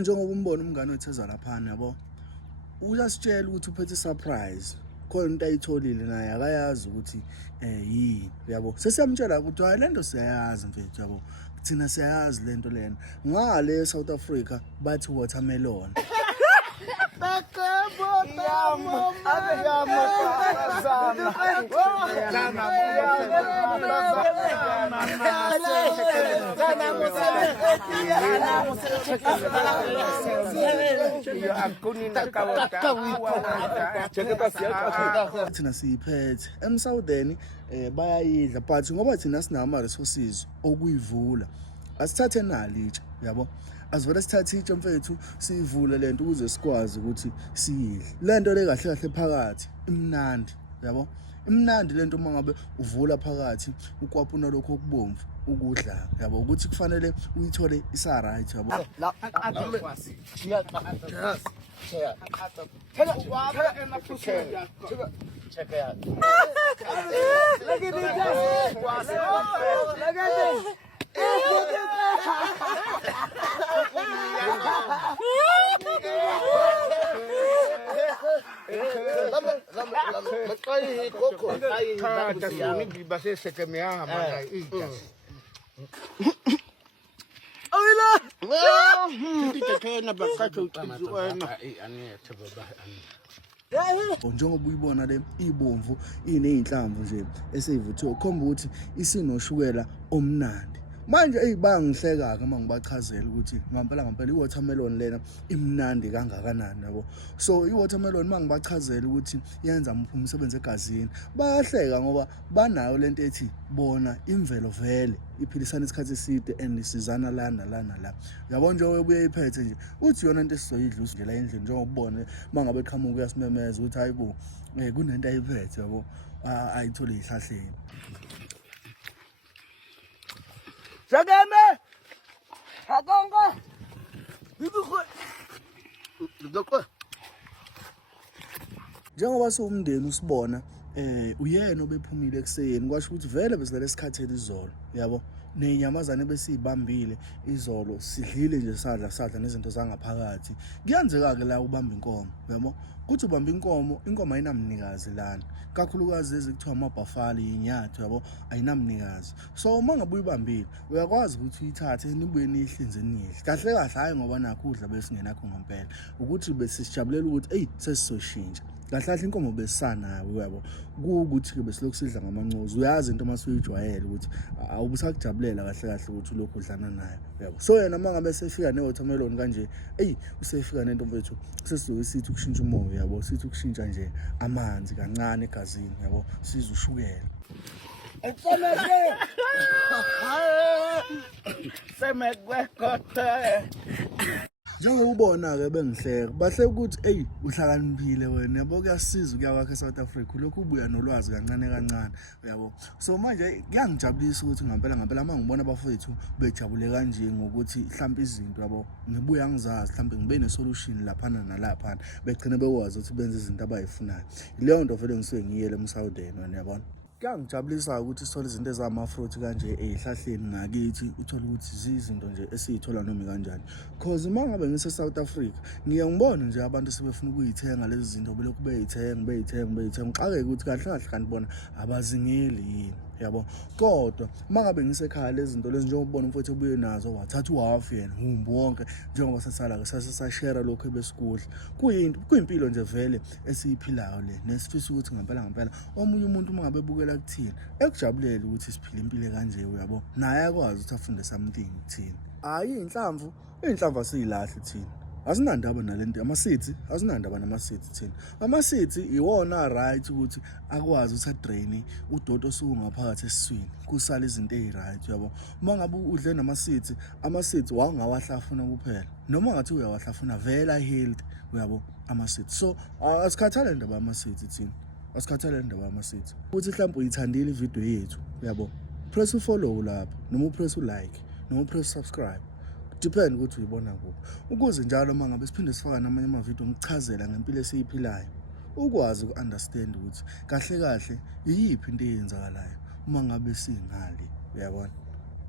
njengoba umbona umngane wethu eza laphana yabo uyasitshela ukuthi uphethe surprise khona into ayitholile naye akayazi ukuthi yini yabo sesiyamtshela ukuthi hayi lento siyayazi mfethu yabo thina siyayazi lento lena ngale South Africa bathi watermelon thina siyiphethe emsawudeni bayayidla but ngoba thina sinama resources okuyivula asithathe nalitsha yabo asivele sithathe itshe mfethu siyivule lento ukuze sikwazi ukuthi siyidle lento le kahle kahle phakathi imnandi yabo imnandi lento mangabe uvula phakathi ukwapuna lokho okubomvu ukudla yabo ukuthi kufanele uyithole isa right yabo njengoba uyibona le ibomvu ineyinhlamvu nje eseyivuthiwe khomba ukuthi isinoshukela omnandi manje eyibangihleka uma ngibachazela ukuthi ngempela iwatermelon lena imnandi kangakanani yabo so iwatermelon mangibachazela ukuthi yenza umsebenzi egazini bayahleka ngoba banayo lento ethi bona imvelo vele iphilisana isikhathi eside and isizana lana la yabo nje obuye iphethe nje uthi yona into esizoyidla usindlela endlini njengobone mangabe eqhamuka uyasimemeza ukuthi hayibo kunento ayiphethe yabo ayithole ihlahleni Sagame! Hagonga! Njengoba siwumndeni usibona uyena obephumile ekseni kwasho ukuthi vele besilele sikhathele izolo yabo nenyamazane besizibambile izolo sidlile nje sadla nezinto zangaphakathi kuyenzeka ke la ubamba inkomo yabo kuthi ubamba inkomo ayinamnikazi lana kakhulukazi ezikuthiwa amabhafali inyathu yabo ayinamnikazi so uma ngabe uyibambile uyakwazi ukuthi uyithathe nibuye nihlinze nidle kahle kahle hayi ngoba nakho udla besingenakho ngempela ukuthi besisijabulela ukuthi sesizoshintsha kahle inkomo besanayo yabo ukuthi ke besilokhu sidla ngamancozu uyazi into masuyijwayele ukuthi awubusakujabulela kahle ukuthi lokho udlana nayo yabo so yena mangabe sefika newatermelon kanje usefika nento mfethu sesizoke sithi ukushintsha umoya yabo sithi ukushintsha nje amanzi kancane egazini yabo sizushukela njengoba ubona-ke bengihleka bahle ukuthi uhlakaniphile wena yabo kuyasiza ukuya kwakhe eSouth Africa lokhu ubuya nolwazi kancane yabo so manje kuyangijabulisa ukuthi ngempela uma ngibona abafowethu bejabule kanje ngokuthi mhlawumbe izinto yabo ngibuya ngizazi mhlawumbe ngibe nesolution laphana nalaphana begcine bekwazi ukuthi benze izinto abayifunayo leyo nto vele ngisuke ngiyele emsawudeni wena yabona kuyangijabulisa ukuthi sithole izinto ezama-fruit kanje ey'hlahleni ngakithi uthole ukuthi zizinto nje esiyithola noma kanjani cause uma ngabe ngise-South Africa ngiyangibona nje abantu sebefuna ukuyithenga lezi zinto belokhu beyithenga xake ukuthi kahle kanti bona abazingeli yini yabo kodwa uma ngabe ngisekhaya lezi zinto lezi njengobona umfowethu obuye nazo wathatha uhafu yena umbu wonke njengoba sasala-ke saseshare lokhu ebesikudla kuyimpilo nje vele esiyiphilayo le nesifisa ukuthi ngempela omunye umuntu uma ngabe ebukela kuthina ekujabulela ukuthi siphile impilo kanje yabo naye akwazi ukuthi afunde something kuthina hayi iy'nhlamvu asiyilahle thina asinandaba nalento ama-seeds asinandaba nama-seeds thina ama-seeds iwona right ukuthi akwazi ukuthi adrain udodo osuke ngaphakathi esiswini kusala izinto ezi-right yabo uma ngabe udle ama-seeds wangawahlafuna kuphela noma ngathi uyawahlafuna vele healthy uyabo ama-seeds so asikhathale ndaba ama-seeds thina ama-seeds ukuthi mhlawumbe uyithandile ividiyo yethu yabo press ufollow lapha noma upress ulike noma upress subscribe depend ukuthi uyibona kuphi ukuze njalo uma ngabe siphinde sifaka namanye amavidiyo ngichazela ngempilo esiyiphilayo ukwazi uku-understand ukuthi kahle iyiphi into eyenzakalayo uma ngabe singale uyabona.